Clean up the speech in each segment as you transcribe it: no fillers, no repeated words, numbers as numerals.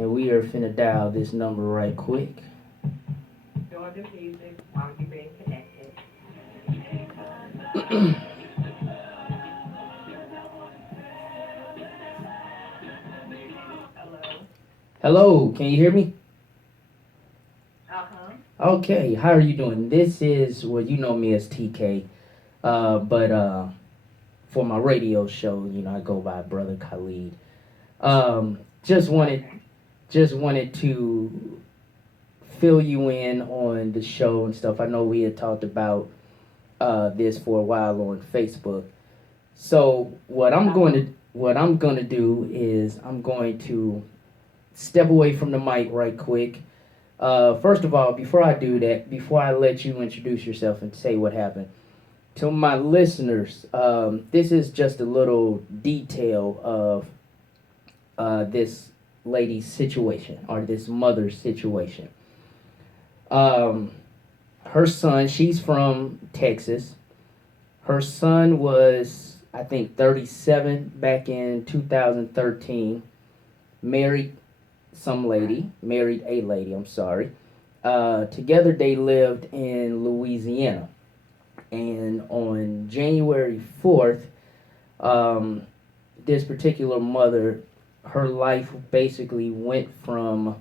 And we are finna dial this number right quick. Doing the music while you're being connected. Hello. Hello, can you hear me? Uh-huh. Okay, how are you doing? This is, well, you know me as TK, but for my radio show, I go by Brother Khalid. Um, just wanted, Okay. just wanted to fill you in on the show and stuff. I know we had talked about this for a while on Facebook. So Uh-huh. what I'm going to do is I'm going to step away from the mic right quick. First of all, before I do that, before I let you introduce yourself and say what happened, to my listeners, this is just a little detail of this lady's situation or this mother's situation. Um, Her son, she's from Texas. Her son was, I think, 37 back in 2013. Married married a lady, I'm sorry. Together they lived in Louisiana. And on January 4th, um, this particular mother, her life basically went from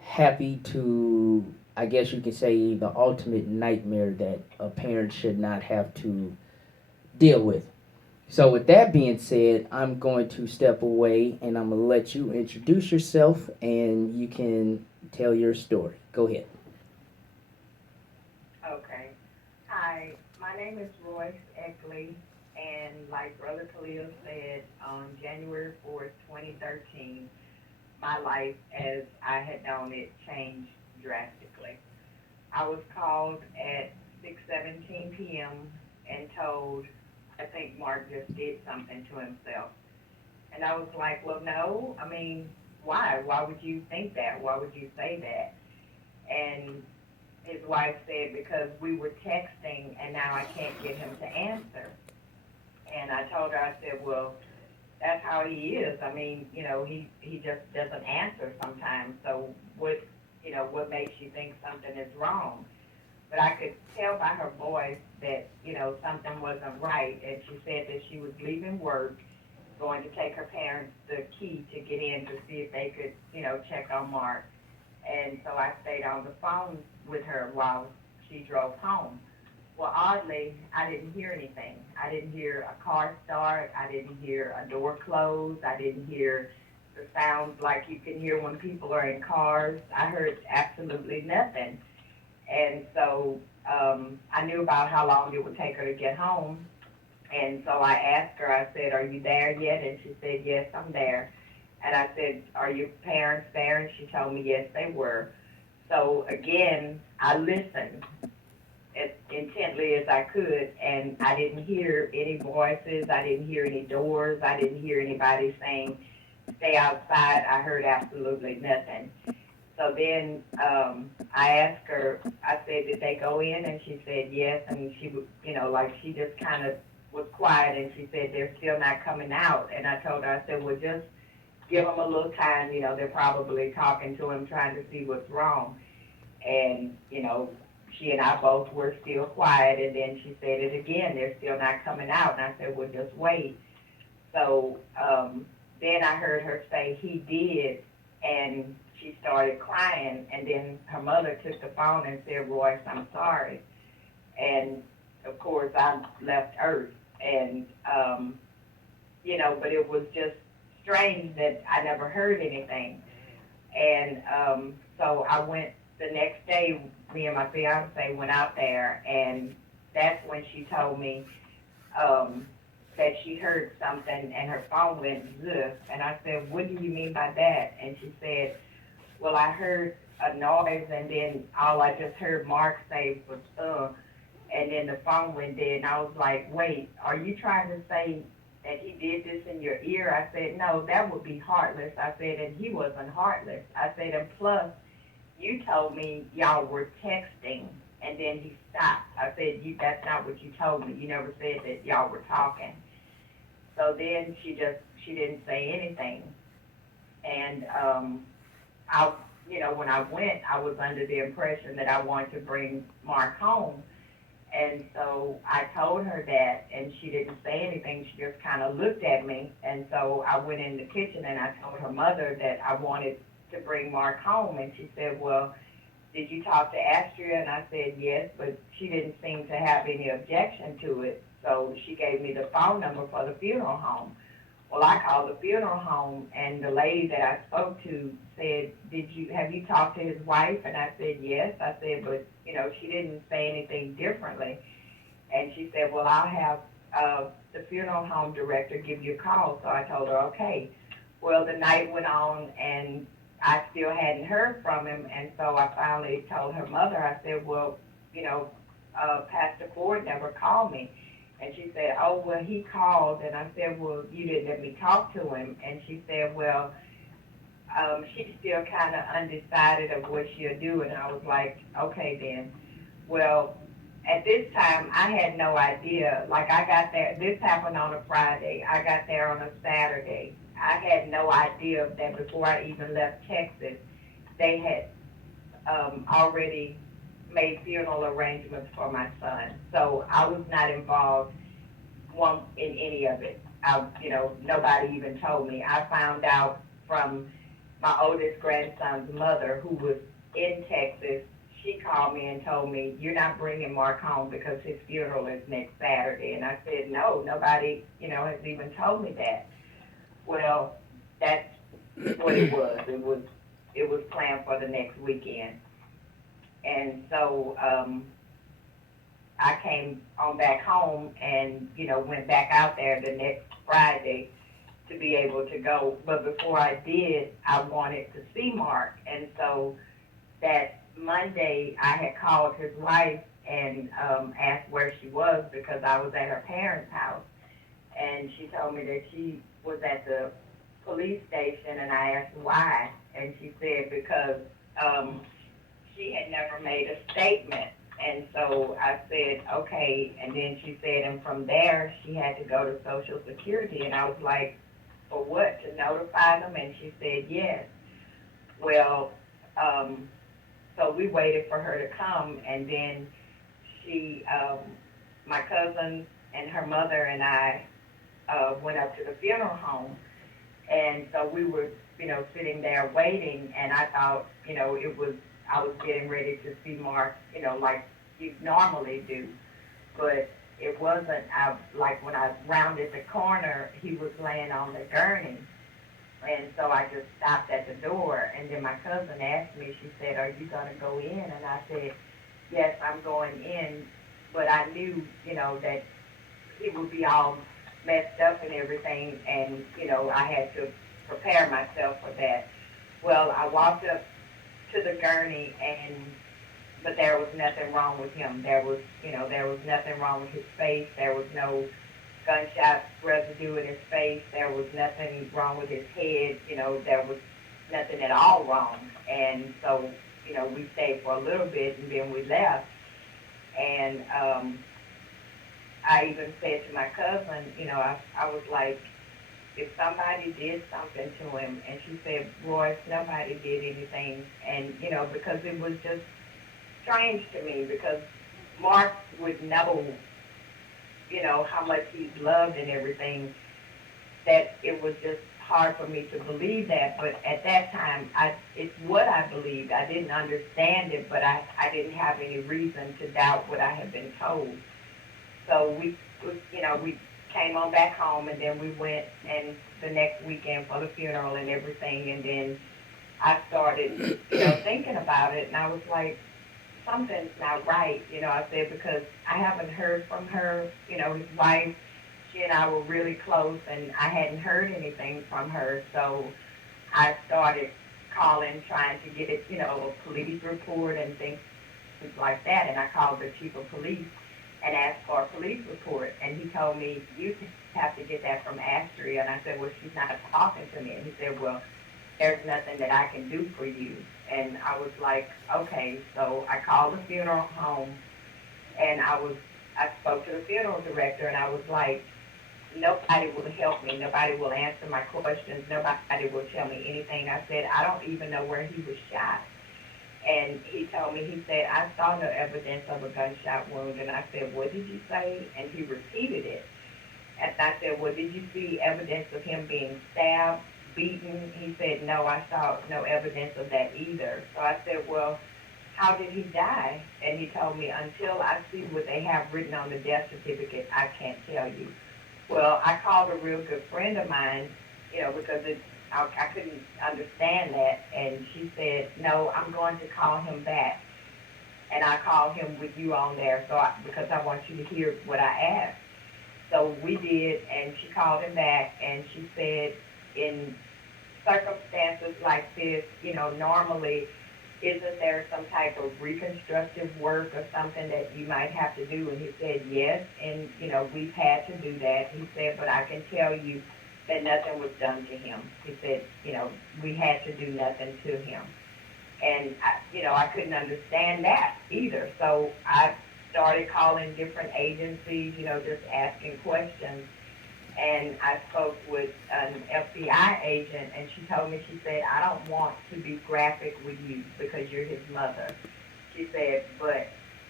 happy to, I guess you could say, the ultimate nightmare that a parent should not have to deal with. So, with that being said, I'm going to step away and I'm going to let you introduce yourself and you can tell your story. Go ahead. Okay. Hi, my name is Royce Eckley, and like Brother Khalil said, on January 4th, 2013, my life as I had known it changed drastically. I was called at 6:17 p.m. and told, I think Mark just did something to himself. And I was like, well, no, I mean, why? Why would you think that? Why would you say that? And his wife said, because we were texting and now I can't get him to answer. And I told her, I said, well, that's how he is. I mean, he just doesn't answer sometimes. So what makes you think something is wrong? But I could tell by her voice that, something wasn't right. And she said that she was leaving work, going to take her parents the key to get in to see if they could, check on Mark. And so I stayed on the phone with her while she drove home. Well, oddly, I didn't hear anything. I didn't hear a car start. I didn't hear a door close. I didn't hear the sounds like you can hear when people are in cars. I heard absolutely nothing. And so I knew about how long it would take her to get home. And so I asked her, I said, are you there yet? And she said, yes, I'm there. And I said, are your parents there? And she told me, yes, they were. So again, I listened as intently as I could, and I didn't hear any voices. I didn't hear any doors. I didn't hear anybody saying, stay outside. I heard absolutely nothing. So then I asked her, I said, did they go in? And she said, yes. And she, like she just kind of was quiet, and she said, they're still not coming out. And I told her, I said, well, just give them a little time. They're probably talking to him, trying to see what's wrong. And, she and I both were still quiet. And then she said it again, they're still not coming out. And I said, well, just wait. So then I heard her say he did, and she started crying. And then her mother took the phone and said, Royce, I'm sorry. And of course, I left Earth. And, but it was just strange that I never heard anything. And so I went the next day, me and my fiance went out there, and that's when she told me that she heard something and her phone went zip. And I said, what do you mean by that? And she said, well, I heard a noise, and then all I just heard Mark say was, and then the phone went dead. And I was like, wait, are you trying to say that he did this in your ear? I said, no, that would be heartless. I said, and he wasn't heartless. I said, and plus, you told me y'all were texting, and then he stopped. I said, that's not what you told me. You never said that y'all were talking. So then she didn't say anything. And I, when I went, I was under the impression that I wanted to bring Mark home. And so I told her that, and she didn't say anything. She just kind of looked at me. And so I went in the kitchen and I told her mother that I wanted to bring Mark home. And she said, well, did you talk to Astria? And I said, yes, but she didn't seem to have any objection to it. So she gave me the phone number for the funeral home. Well, I called the funeral home, and the lady that I spoke to said, have you talked to his wife? And I said, yes. I said, but, she didn't say anything differently. And she said, well, I'll have the funeral home director give you a call. So I told her, okay. Well, the night went on, and I still hadn't heard from him. And so I finally told her mother, I said, well, Pastor Ford never called me. And she said, oh, well, he called. And I said, well, you didn't let me talk to him. And she said, well, she's still kind of undecided of what she'll do. And I was like, okay, then. Well, at this time, I had no idea. Like, I got there, this happened on a Friday. I got there on a Saturday. I had no idea that before I even left Texas, they had already made funeral arrangements for my son. So I was not involved in any of it. Nobody even told me. I found out from my oldest grandson's mother, who was in Texas. She called me and told me, you're not bringing Mark home because his funeral is next Saturday. And I said, no, nobody, has even told me that. Well, that's what it was. It was planned for the next weekend. And so I came on back home and, went back out there the next Friday to be able to go. But before I did, I wanted to see Mark. And so that Monday, I had called his wife and asked where she was because I was at her parents' house. And she told me that she was at the police station, and I asked why. And she said because she had never made a statement. And so I said, okay. And then she said, and from there, she had to go to Social Security. And I was like, for what, to notify them? And she said, yes. Well, so we waited for her to come, and then she, my cousin and her mother and I went up to the funeral home. And so we were, sitting there waiting, and I thought, I was getting ready to see Mark, like you normally do. But it wasn't. Like when I rounded the corner, he was laying on the gurney. And so I just stopped at the door. And then my cousin asked me, she said, are you going to go in? And I said, yes, I'm going in. But I knew, that he would be all messed up and everything. And, I had to prepare myself for that. Well, I walked up to the gurney, but there was nothing wrong with him. There was nothing wrong with his face. There was no gunshot residue in his face. There was nothing wrong with his head. There was nothing at all wrong. And so, we stayed for a little bit, and then we left. And I even said to my cousin, I was like, if somebody did something to him, and she said, Royce, nobody did anything. And, because it was just strange to me, because Mark would know, how much he's loved and everything, that it was just hard for me to believe that. But at that time, it's what I believed. I didn't understand it, but I didn't have any reason to doubt what I had been told. So we came on back home, and then we went and the next weekend for the funeral and everything. And then I started, thinking about it, and I was like, something's not right. I said, because I haven't heard from her. His wife, she and I were really close, and I hadn't heard anything from her. So I started calling, trying to get it, a police report and things like that. And I called the chief of police and asked for a police report. And he told me, you have to get that from Astria. And I said, well, she's not talking to me. And he said, well, there's nothing that I can do for you. And I was like, okay. So I called the funeral home, and I spoke to the funeral director, and I was like, nobody will help me. Nobody will answer my questions. Nobody will tell me anything. I said, I don't even know where he was shot. And he told me, he said, I saw no evidence of a gunshot wound. And I said, what did you say? And he repeated it. And I said, well, did you see evidence of him being stabbed, beaten? He said, no, I saw no evidence of that either. So I said, well, how did he die? And he told me, until I see what they have written on the death certificate, I can't tell you. Well, I called a real good friend of mine, because I couldn't understand that. And she said, no, I'm going to call him back. And I called him with you on there because I want you to hear what I asked. So we did, and she called him back, and she said, in circumstances like this, normally, isn't there some type of reconstructive work or something that you might have to do? And he said, yes, and, we've had to do that. He said, but I can tell you that nothing was done to him. He said, we had to do nothing to him. And, I couldn't understand that either. So I started calling different agencies, just asking questions. And I spoke with an FBI agent, and she told me, she said, I don't want to be graphic with you because you're his mother. She said, but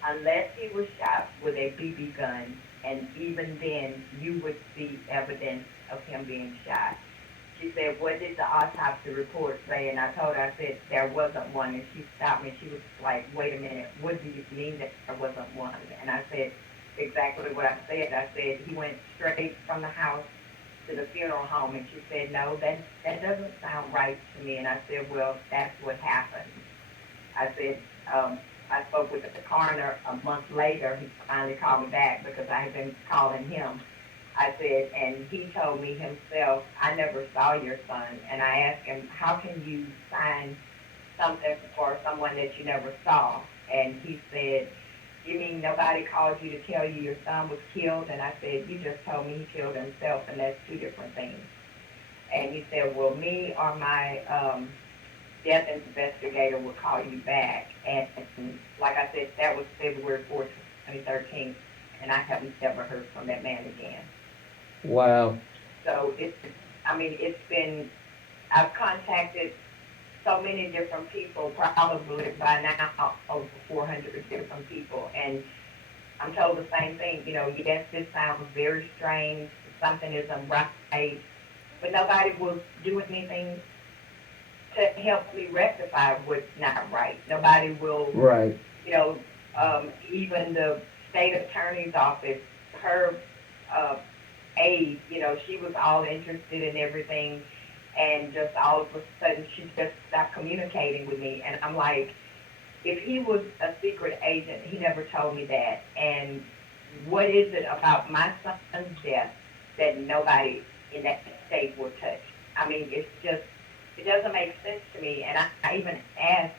unless he was shot with a BB gun, and even then you would see evidence of him being shot. She said, what did the autopsy report say? And I told her, I said, there wasn't one. And she stopped me. She was like, wait a minute, what do you mean that there wasn't one? And I said, exactly what I said. I said, he went straight from the house to the funeral home. And she said, no, that doesn't sound right to me. And I said, well, that's what happened. I said, I spoke with the coroner a month later. He finally called me back because I had been calling him. I said, and he told me himself, I never saw your son. And I asked him, how can you sign something for someone that you never saw? And he said, you mean nobody called you to tell you your son was killed? And I said, you just told me he killed himself, and that's two different things. And he said, well, me or my death investigator will call you back. And like I said, that was February 4th, 2013, and I haven't ever heard from that man again. Wow. So it's been, I've contacted so many different people, probably by now over 400 different people, and I'm told the same thing. Yes, this sounds very strange, something isn't right, but nobody will do anything to help me rectify what's not right. Nobody will, Right. Even the state attorney's office, her aide, she was all interested in everything, and just all of a sudden she just stopped communicating with me. And I'm like, if he was a secret agent, he never told me that. And what is it about my son's death that nobody in that state will touch? I mean, it doesn't make sense to me. And I even asked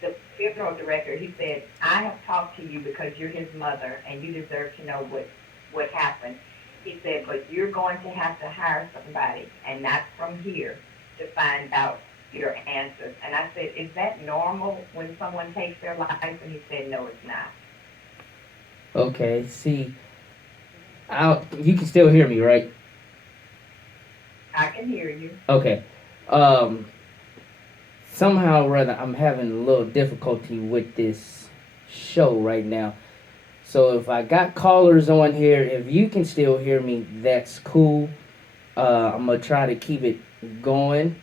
the funeral director, he said, I have talked to you because you're his mother and you deserve to know what happened. He said, but you're going to have to hire somebody, and not from here, to find out your answers. And I said, is that normal when someone takes their life? And he said, no, it's not. Okay, see, you can still hear me, right? I can hear you. Okay. Somehow or other, I'm having a little difficulty with this show right now. So if I got callers on here, if you can still hear me, that's cool. I'm gonna try to keep it going.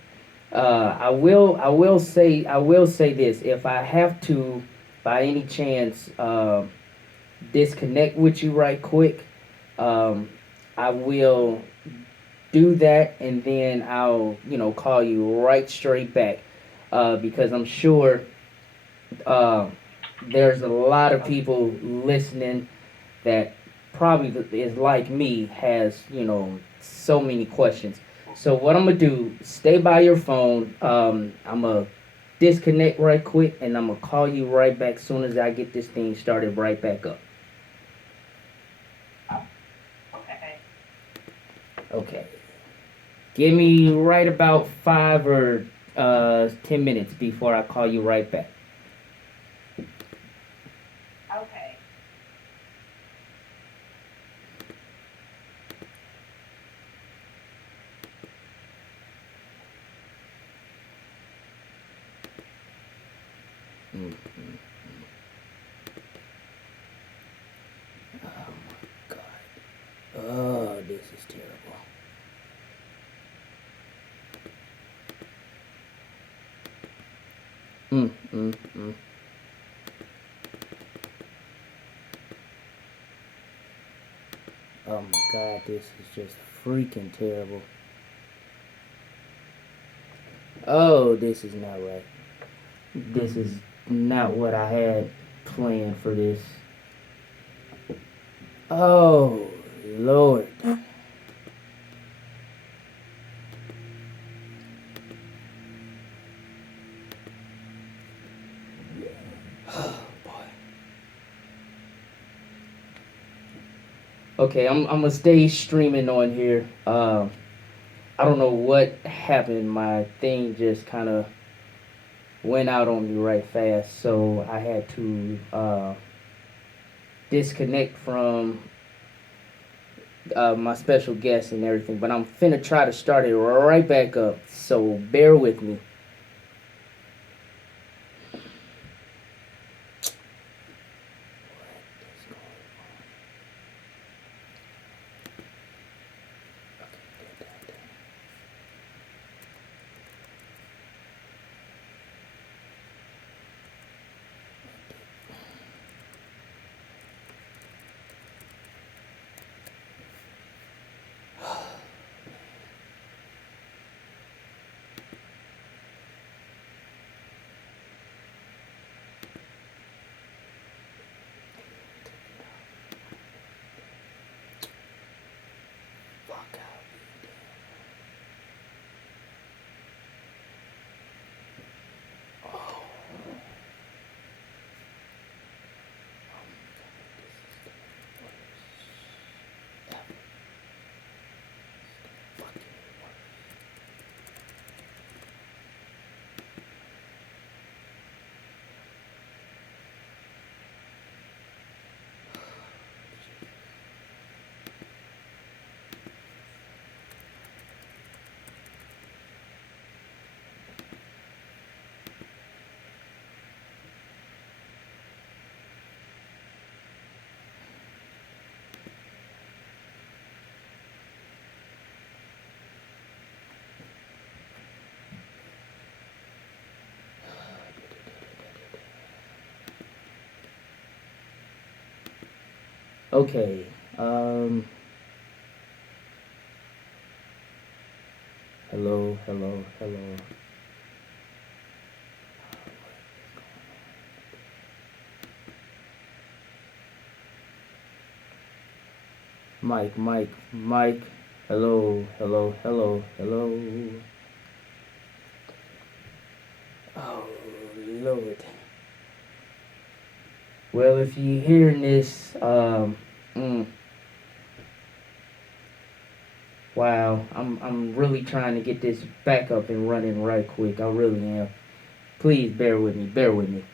I will say this. If I have to, by any chance, disconnect with you right quick, I will do that, and then I'll call you right straight back, because I'm sure uh, there's a lot of people listening that probably is like me, has so many questions. So what I'm gonna do, stay by your phone. I'm gonna disconnect right quick, and I'm gonna call you right back soon as I get this thing started right back up. Okay. Okay. Give me right about 5 or 10 minutes before I call you right back. Okay. mm, mm. Oh my God. Oh, this is terrible. Mm, mm, mm. Oh my God, this is just freaking terrible. Oh, this is not right. This is not what I had planned for this. Oh, Lord. Oh, boy. Okay, I'm gonna stay streaming on here. I don't know what happened. My thing just kind of went out on me right fast, so I had to disconnect from my special guest and everything. But I'm finna try to start it right back up, so bear with me. Fuck out. Oh. Okay. Hello, hello, hello. Mike, Mike, Mike. Hello, hello, hello, hello. Oh, Lord. Well, if you're hearing this, mm, wow, I'm really trying to get this back up and running right quick. I really am. Please bear with me. Bear with me.